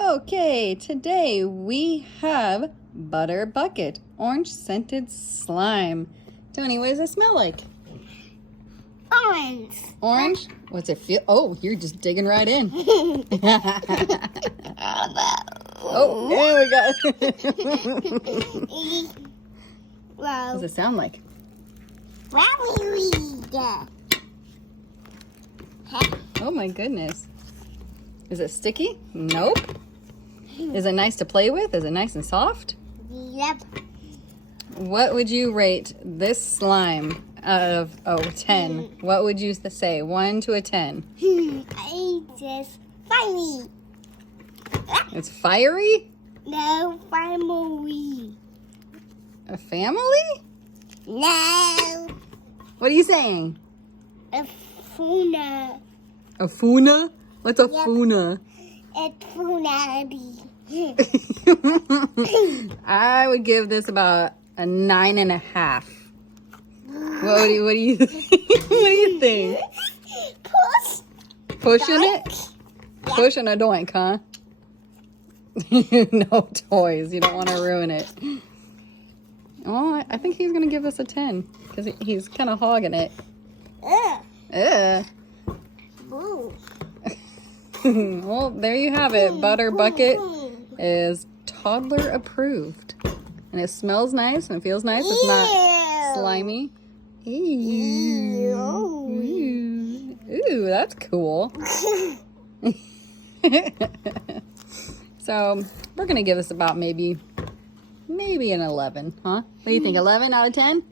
Okay, today we have Butter Bucket Orange Scented Slime. Tony, what does it smell like? Orange. Orange? What's it feel? Oh, you're just digging right in. Oh, there we go. What does it sound like? Oh my goodness. Is it sticky? Nope. Is it nice to play with? Is it nice and soft? Yep. What would you rate this slime out of 10? What would you say? 1 to a 10? I just funny. It's fiery? No, family. A family? No. What are you saying? A funa. A funa? What's a Yep. funa? It's funabby. I would give this about a 9.5. What do you what do you think? Push. Pushing it? Yeah. Pushing a doink, huh? No toys. You don't want to ruin it. Oh, I think he's gonna give us a 10 because he's kind of hogging it. Ugh. Boo. Well, there you have it. Butter Bucket is toddler approved. And it smells nice and it feels nice. It's not slimy. Ew. Ooh, that's cool. So, we're going to give this about maybe an 11, huh? What do you think, 11 out of 10?